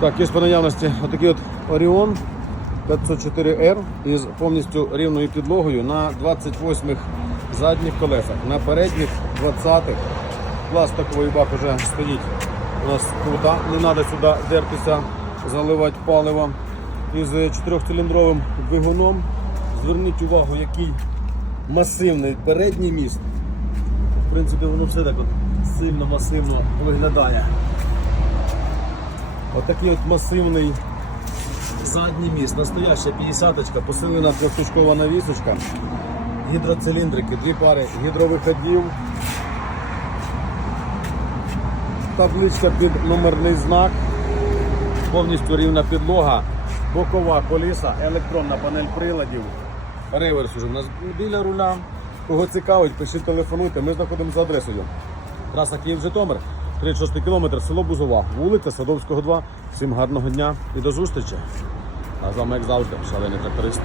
Так, є по наявності отакий от Orion 504R із повністю рівною підлогою на 28-х задніх колесах, на передніх 20-х. Пластиковий бак вже стоїть у нас крута, не треба сюди дертися, заливати паливо. Із 4-циліндровим двигуном. Зверніть увагу, який масивний передній міст. В принципі, воно все так от сильно масивно виглядає. Отакий от масивний задній міст, настояща 50-очка, посилена трьохточкова навісочка, гідроциліндрики, дві пари гідровиходів, табличка під номерний знак, повністю рівна підлога, бокова коліса, електронна панель приладів, реверс уже у нас біля руля. Кого цікавить, пишіть, телефонуйте, ми знаходимося за адресою. Траса Київ-Житомир, 36 кілометр, село Бузова, вулиця Садовського, 2. Всім гарного дня і до зустрічі. А з вами, як завжди, шалений тракторист.